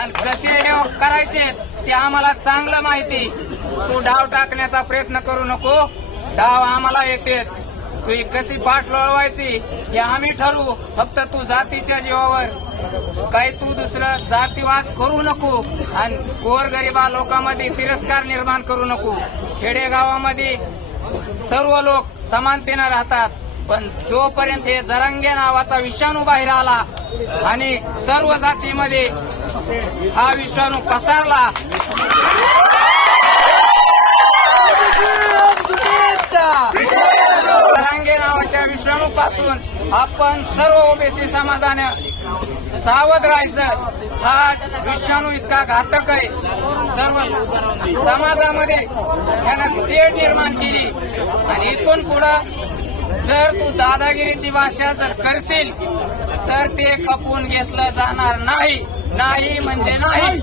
आणि कसे डाव करायचे ते आम्हाला चांगलं माहिती. तू डाव टाकण्याचा प्रयत्न करू नको. डाव आम्हाला येते. तू कशी पाठ लोळवायची हे आम्ही ठरवू. फक्त तू जातीच्या जीवावर काही तू दुसरं जातीवाद करू नको आणि गोरगरिबा लोकांमध्ये तिरस्कार निर्माण करू नको. खेडेगावामध्ये सर्व लोक समानतेनं राहतात. पण जोपर्यंत हे जरांगे नावाचा विषाणू बाहेर आला आणि सर्व जातीमध्ये हा विषाणू पसरला, जरांगे नावाच्या विषाणूपासून आपण सर्व ओबीसी समाजाने सावध राहायचं. हा विषाणू इतका घातक आहे. सर्व समाजामध्ये त्यानं तेढ निर्माण केली आणि इथून पुढं जर तू दादागिरीची भाषा जर करशील तर ते खपून घेतलं जाणार नाही. नाही म्हणजे नाही.